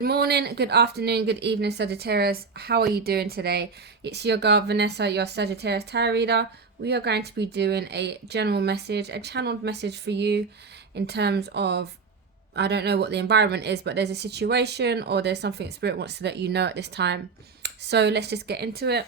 Good morning, good afternoon, good evening, Sagittarius. How are you doing today? It's your girl Vanessa, your Sagittarius tarot reader. We are going to be doing a general message, a channeled message for you in terms of, I don't know what the environment is, but there's a situation or there's something Spirit wants to let you know at this time. So let's just get into it.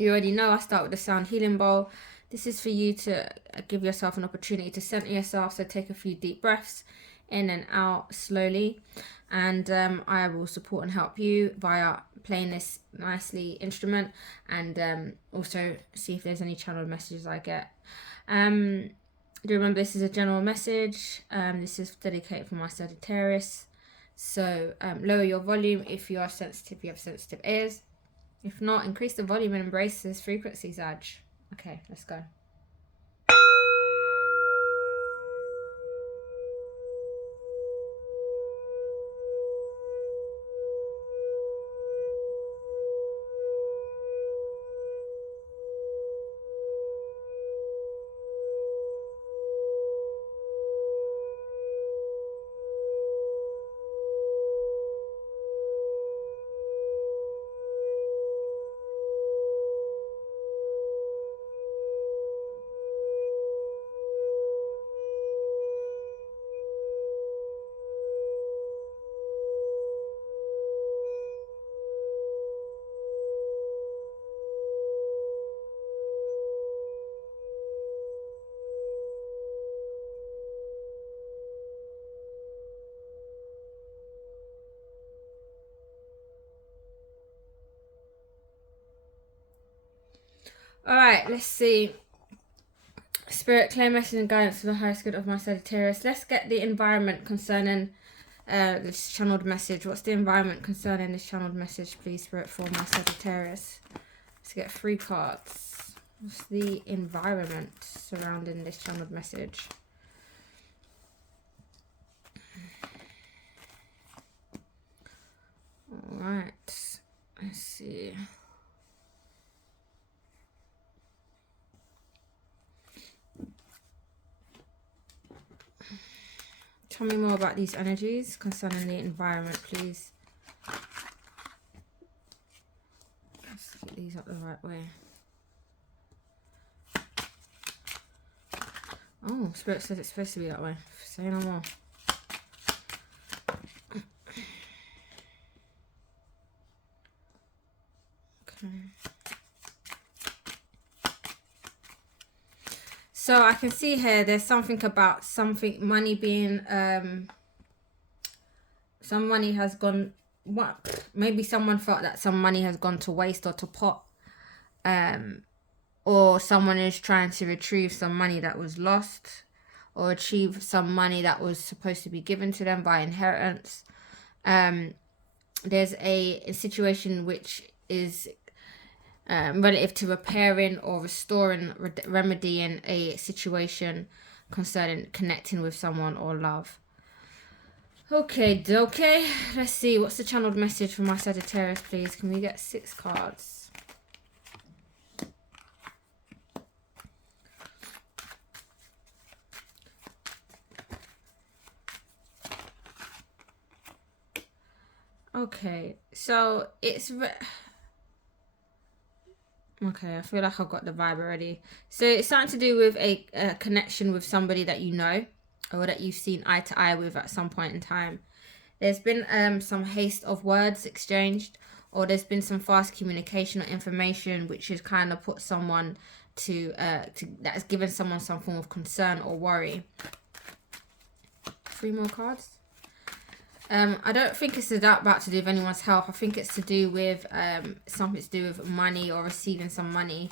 You already know I start with the sound healing bowl. This is for you to give yourself an opportunity to center yourself. So take a few deep breaths in and out slowly. And I will support and help you via playing this nicely instrument and also see if there's any channeled messages I get. Do remember this is a general message. This is dedicated for my Sagittarius. So lower your volume if you are sensitive, you have sensitive ears. If not, increase the volume and embrace this frequency, Sag. Okay, let's go. Alright, let's see. Spirit, clear message and guidance for the highest good of my Sagittarius. Let's get the environment concerning this channeled message. What's the environment concerning this channeled message, please, Spirit, for my Sagittarius? Let's get 3 cards. What's the environment surrounding this channeled message? Alright, let's see. Tell me more about these energies concerning the environment, please. Let's get these up the right way. Oh, Spirit said it's supposed to be that way. Say no more. Okay. So I can see here there's something about money being some money has gone, what, maybe someone felt that some money has gone to waste or to pot, or someone is trying to retrieve some money that was lost or achieve some money that was supposed to be given to them by inheritance. There's a situation which is relative to repairing or restoring, remedying a situation concerning connecting with someone or love. Okay, let's see. What's the channeled message for my Sagittarius, please? Can we get 6 cards? Okay, so it's... Okay, I feel like I've got the vibe already. So it's something to do with a connection with somebody that you know or that you've seen eye to eye with at some point in time. There's been some haste of words exchanged, or there's been some fast communication or information which has kind of put someone to that has given someone some form of concern or worry. 3 more cards. I don't think it's about to do with anyone's health. I think it's to do with something to do with money or receiving some money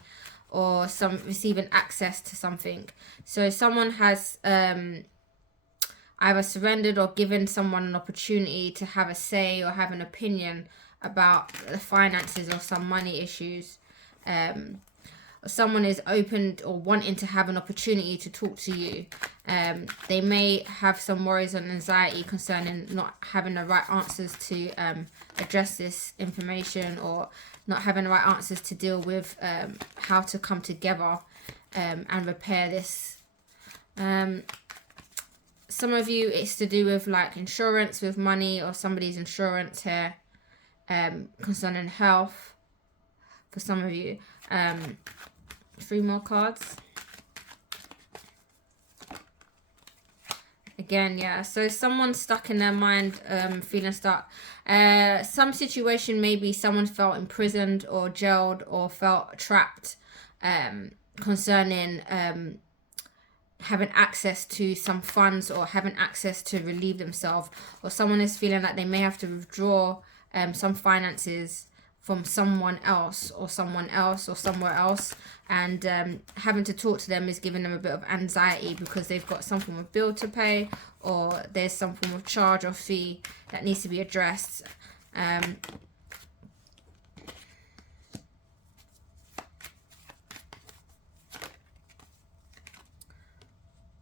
or some receiving access to something. So someone has either surrendered or given someone an opportunity to have a say or have an opinion about the finances or some money issues. Someone is open or wanting to have an opportunity to talk to you. They may have some worries and anxiety concerning not having the right answers to address this information, or not having the right answers to deal with how to come together and repair this. some of you, it's to do with like insurance, with money, or somebody's insurance here, concerning health for some of you. 3 more cards. Again, yeah, so someone's stuck in their mind, feeling stuck. Some situation, maybe someone felt imprisoned or jailed or felt trapped, concerning having access to some funds or having access to relieve themselves, or someone is feeling like they may have to withdraw some finances from someone else or somewhere else, and having to talk to them is giving them a bit of anxiety because they've got some form of bill to pay, or there's some form of charge or fee that needs to be addressed.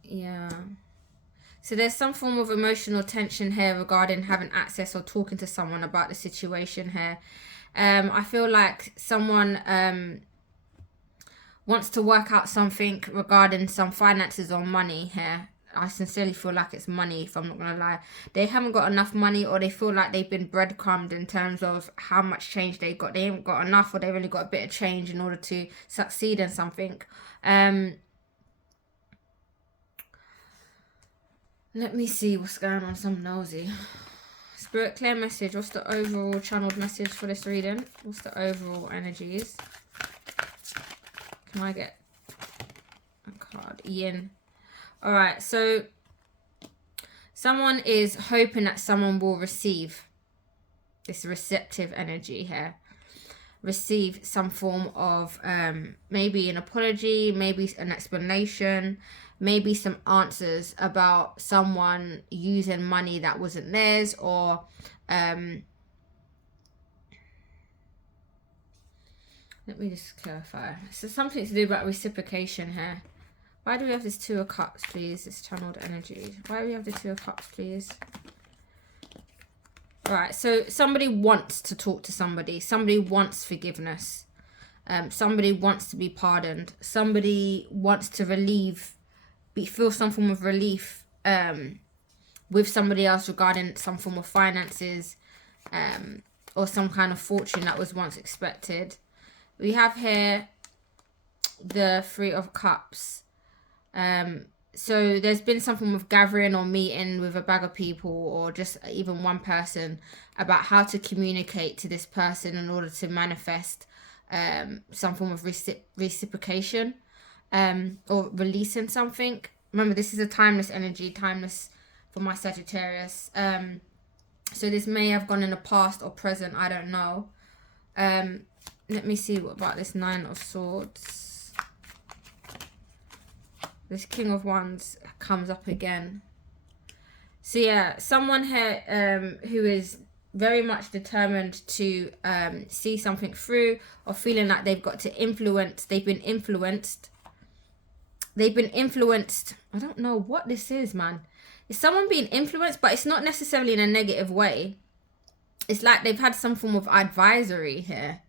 Yeah. So there's some form of emotional tension here regarding having access or talking to someone about the situation here. I feel like someone wants to work out something regarding some finances or money here. I sincerely feel like it's money, if I'm not going to lie. They haven't got enough money, or they feel like they've been breadcrumbed in terms of how much change they got. They haven't got enough, or they've only got a bit of change in order to succeed in something. Let me see what's going on. Some nosy. Spirit, clear message. What's the overall channeled message for this reading? What's the overall energies? Can I get a card? Yin. Alright, so someone is hoping that someone will receive this receptive energy here. Receive some form of maybe an apology, maybe an explanation, maybe some answers about someone using money that wasn't theirs, or let me just clarify. So something to do about reciprocation here. Why do we have this 2 of Cups, please? This channeled energy. Why do we have the 2 of Cups, please? Alright, so somebody wants to talk to somebody. Somebody wants forgiveness. Somebody wants to be pardoned. Somebody wants to feel some form of relief with somebody else regarding some form of finances, or some kind of fortune that was once expected. We have here the 3 of Cups. So there's been some form of gathering or meeting with a bag of people, or just even one person, about how to communicate to this person in order to manifest some form of reciprocation, or releasing something. Remember, this is a timeless energy, timeless for my Sagittarius. So this may have gone in the past or present, I don't know. Let me see what about this 9 of Swords. This King of Wands comes up again. So yeah, someone here who is very much determined to see something through, or feeling like they've got to influence. They've been influenced. I don't know what this is, man. It's someone being influenced, but it's not necessarily in a negative way. It's like they've had some form of advisory here.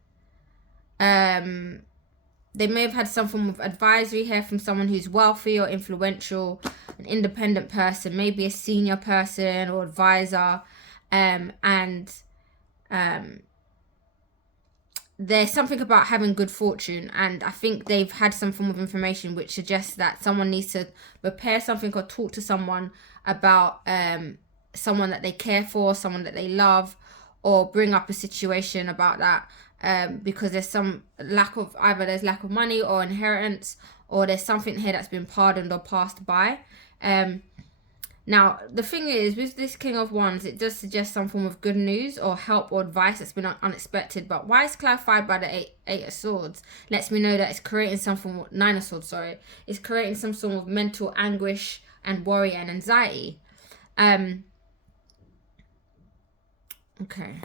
They may have had some form of advisory here from someone who's wealthy or influential, an independent person, maybe a senior person or advisor. There's something about having good fortune, and I think they've had some form of information which suggests that someone needs to repair something or talk to someone about someone that they care for, someone that they love, or bring up a situation about that. Because there's some lack of, either there's lack of money or inheritance, or there's something here that's been pardoned or passed by. Now, the thing is, with this King of Wands, it does suggest some form of good news or help or advice that's been unexpected. But why it's clarified by the 8 of Swords lets me know that it's creating some form of, 9 of Swords, sorry. It's creating some sort of mental anguish and worry and anxiety. Okay.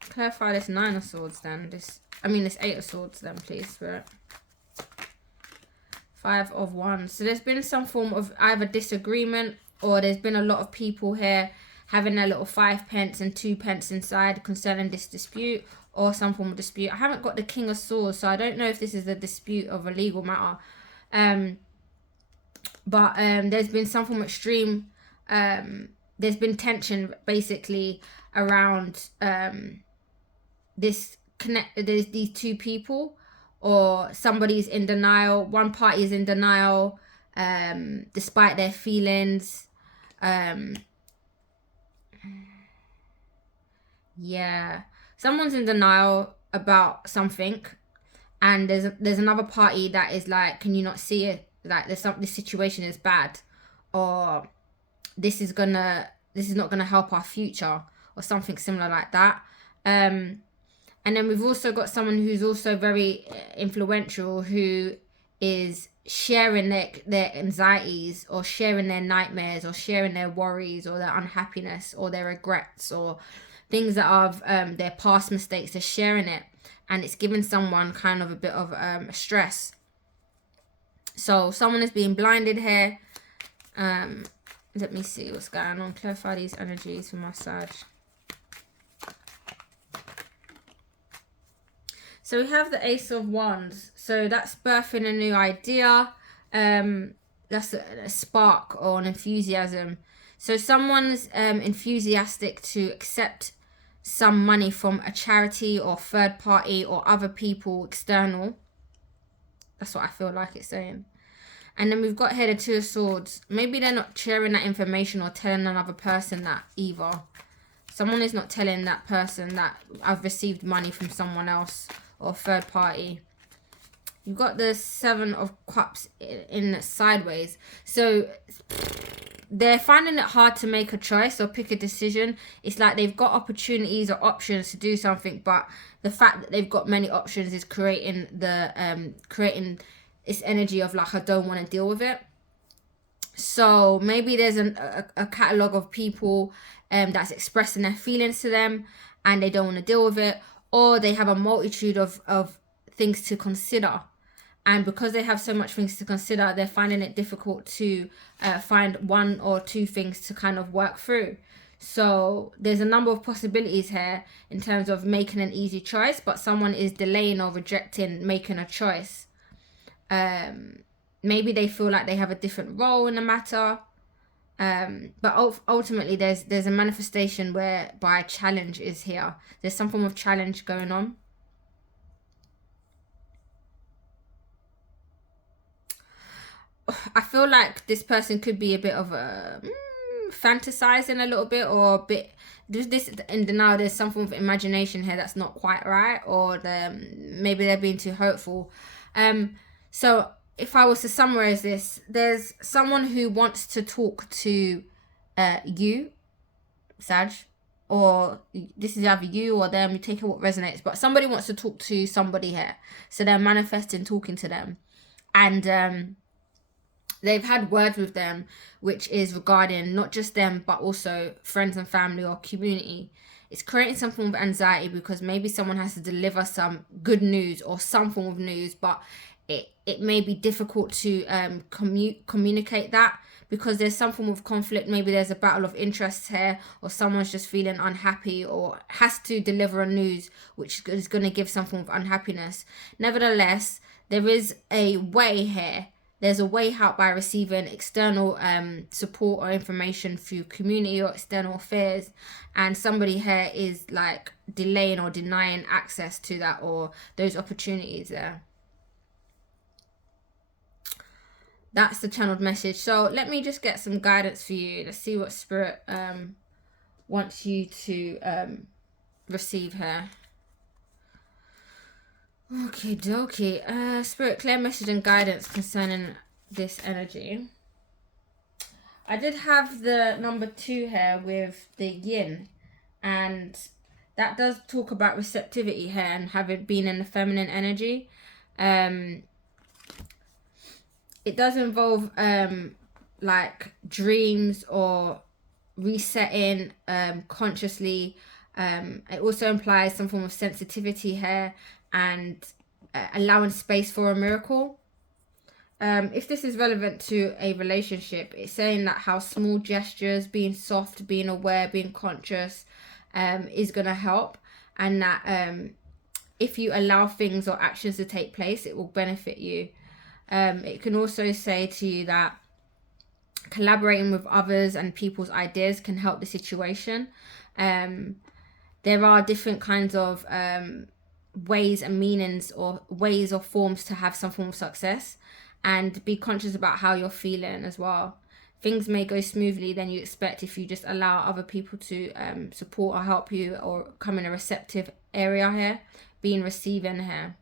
Clarify this 9 of Swords then. This 8 of Swords then, please, Spirit. 5 of Wands. So there's been some form of either disagreement, or there's been a lot of people here having their little 5 pence and 2 pence inside concerning this dispute, or some form of dispute. I haven't got the King of Swords, so I don't know if this is a dispute of a legal matter. But there's been some form of extreme, there's been tension basically around there's these two people, or somebody's in denial. One party is in denial despite their feelings. Yeah, someone's in denial about something, and there's another party that is like, can you not see it, like this situation is bad, or this is not gonna help our future, or something similar like that. And then we've also got someone who's also very influential, who is sharing their anxieties, or sharing their nightmares, or sharing their worries, or their unhappiness, or their regrets, or things that are their past mistakes. They're sharing it, and it's giving someone kind of a bit of stress. So someone is being blinded here. Let me see what's going on. Clarify these energies for my Sag. So we have the Ace of Wands. So that's birthing a new idea. That's a spark or an enthusiasm. So someone's enthusiastic to accept some money from a charity or third party or other people, external. That's what I feel like it's saying. And then we've got here the Two of Swords. Maybe they're not sharing that information or telling another person that either. Someone is not telling that person that I've received money from someone else or third party. You've got the Seven of Cups in sideways. So they're finding it hard to make a choice or pick a decision. It's like they've got opportunities or options to do something, but the fact that they've got many options is creating this energy of like, I don't want to deal with it. So maybe there's a catalogue of people that's expressing their feelings to them, and they don't want to deal with it, or they have a multitude of things to consider, and because they have so much things to consider, they're finding it difficult to find one or two things to kind of work through. So there's a number of possibilities here in terms of making an easy choice, but someone is delaying or rejecting making a choice. Maybe they feel like they have a different role in the matter, but ultimately there's a manifestation whereby challenge is here. There's some form of challenge going on. I feel like this person could be a bit of a fantasizing a little bit, or a bit this in denial. There's some form of imagination here that's not quite right, or maybe they're being too hopeful. So if I was to summarize this, there's someone who wants to talk to you, Sag, or this is either you or them. You take it what resonates, but somebody wants to talk to somebody here, so they're manifesting talking to them, and they've had words with them, which is regarding not just them, but also friends and family or community. It's creating some form of anxiety because maybe someone has to deliver some good news or some form of news, but it may be difficult to communicate that because there's some form of conflict. Maybe there's a battle of interests here, or someone's just feeling unhappy or has to deliver a news which is going to give some form of unhappiness. Nevertheless, there is a way here. There's a way out by receiving external support or information through community or external affairs, and somebody here is like delaying or denying access to that or those opportunities there. That's the channeled message. So let me just get some guidance for you. Let's see what Spirit wants you to receive here. Okay, dokie. Spirit, clear message and guidance concerning this energy. I did have the number 2 here with the yin, and that does talk about receptivity here and having been in the feminine energy. It does involve like dreams or resetting consciously. It also implies some form of sensitivity here and allowing space for a miracle. If this is relevant to a relationship, it's saying that how small gestures, being soft, being aware, being conscious is going to help, and that if you allow things or actions to take place, it will benefit you. It can also say to you that Collaborating with others and people's ideas can help the situation. There are different kinds of ways and meanings, or ways or forms to have some form of success, and be conscious about how you're feeling as well. Things may go smoothly than you expect if you just allow other people to support or help you, or come in a receptive area here, being receiving here.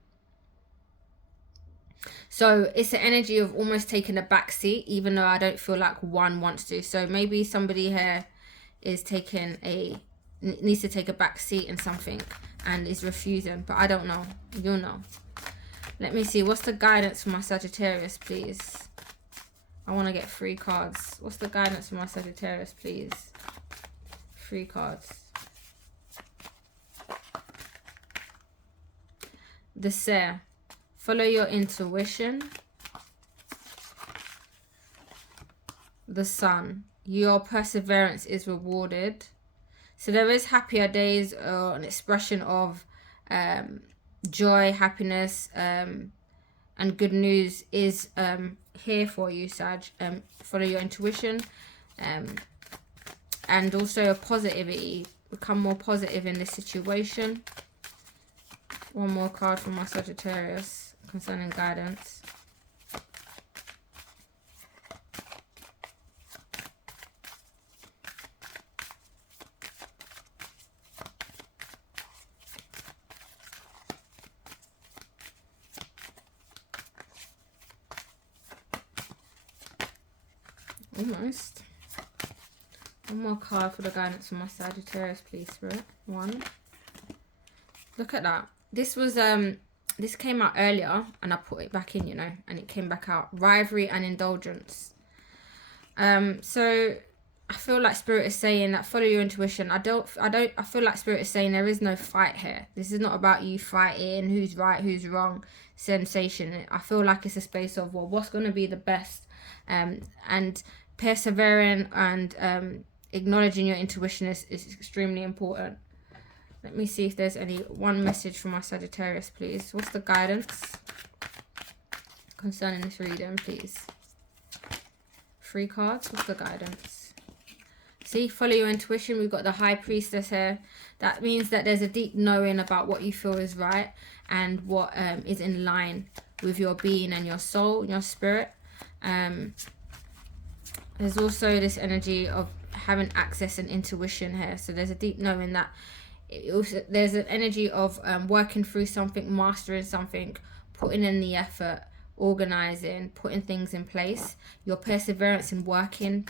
So it's an energy of almost taking a back seat, even though I don't feel like one wants to. So maybe somebody here is needs to take a back seat in something and is refusing, but I don't know. You'll know. Let me see. What's the guidance for my Sagittarius, please? I want to get 3 cards. What's the guidance for my Sagittarius, please? 3 cards. The Seer. Follow your intuition. The Sun. Your perseverance is rewarded. So there is happier days, or an expression of joy, happiness, and good news is here for you, Sag. Follow your intuition, and also a positivity. Become more positive in this situation. One more card from my Sagittarius concerning guidance. Almost. One more card for the guidance for my Sagittarius, please, Spirit. 1. Look at that. This was this came out earlier and I put it back in, you know, and it came back out. Rivalry and indulgence. So I feel like Spirit is saying that follow your intuition. I feel like Spirit is saying there is no fight here. This is not about you fighting who's right, who's wrong sensation. I feel like it's a space of, well, what's going to be the best, and persevering and acknowledging your intuition is extremely important. Let me see if there's one message from my Sagittarius, please. What's the guidance concerning this reading, please? 3 cards. What's the guidance? See, follow your intuition. We've got the High Priestess here. That means that there's a deep knowing about what you feel is right and what is in line with your being and your soul and your spirit. There's also this energy of having access and intuition here. So there's a deep knowing that there's an energy of working through something, mastering something, putting in the effort, organizing, putting things in place. Your perseverance in working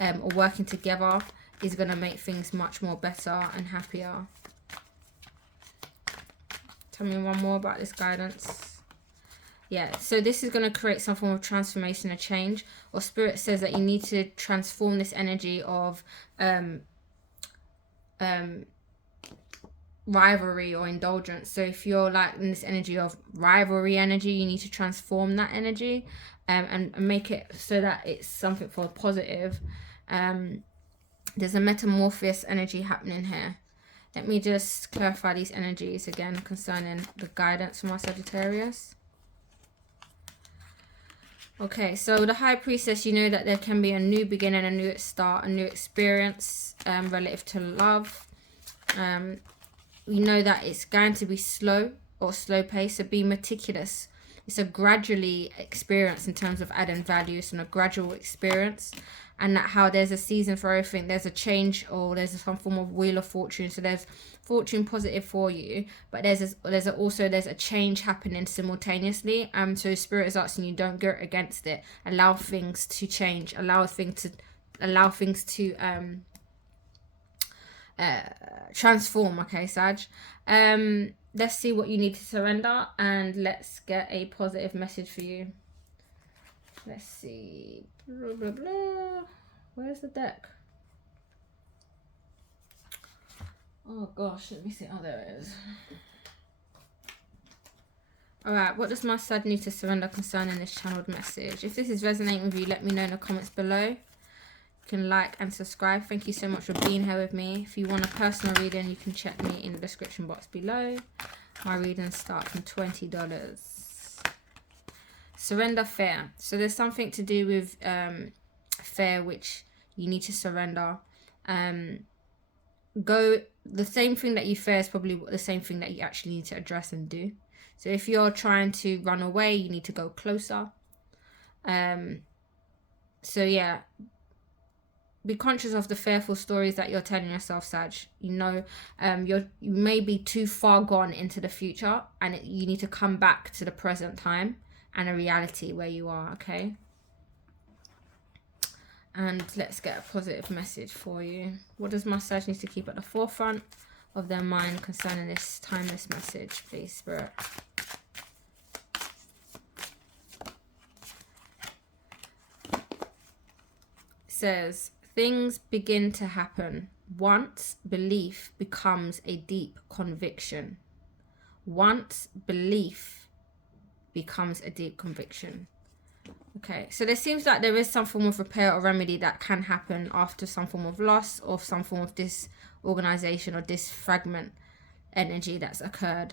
or working together is going to make things much more better and happier. Tell me one more about this guidance. Yeah, so this is going to create some form of transformation, a change. Or Spirit says that you need to transform this energy of rivalry or indulgence. So if you're like in this energy of rivalry energy, you need to transform that energy and make it so that it's something for positive. There's a metamorphosis energy happening here. Let me just clarify these energies again concerning the guidance for my Sagittarius. Okay, so the High Priestess, you know that there can be a new beginning, a new start, a new experience relative to love. We know that it's going to be slow or slow pace, so be meticulous. It's a gradually experience in terms of adding value. It's a gradual experience, and that how there's a season for everything. There's a change, or there's some form of wheel of fortune. So there's fortune positive for you, but there's a change happening simultaneously. So Spirit is asking you, don't go against it. Allow things to change. Allow things to transform. Okay, Sag. Let's see what you need to surrender, and let's get a positive message for you. Let's see. Blah, blah, blah. Where's the deck? Oh gosh, let me see. Oh, there it is. Alright, what does my Sag need to surrender concerning this channeled message? If this is resonating with you, let me know in the comments below. You can like and subscribe. Thank you so much for being here with me. If you want a personal reading, you can check me in the description box below. My readings start from $20. Surrender fear. So there's something to do with fear which you need to surrender. Go, the same thing that you fear is probably the same thing that you actually need to address and do. So if you're trying to run away, you need to go closer. So yeah, be conscious of the fearful stories that you're telling yourself, Sag. You know, you may be too far gone into the future, and you need to come back to the present time and a reality where you are. Okay. And let's get a positive message for you. What does my Sag need to keep at the forefront of their mind concerning this timeless message, please, Spirit? Says, things begin to happen once belief becomes a deep conviction. Once belief becomes a deep conviction. Okay, so there seems like there is some form of repair or remedy that can happen after some form of loss or some form of disorganization or disfragment energy that's occurred,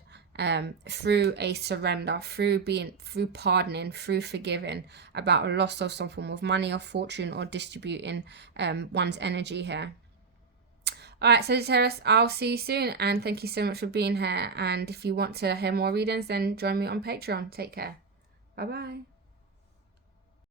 through a surrender, through pardoning, through forgiving about a loss of some form of money or fortune, or distributing one's energy here. All right, Sagittarius, I'll see you soon, and thank you so much for being here. And if you want to hear more readings, then join me on Patreon. Take care. Bye bye.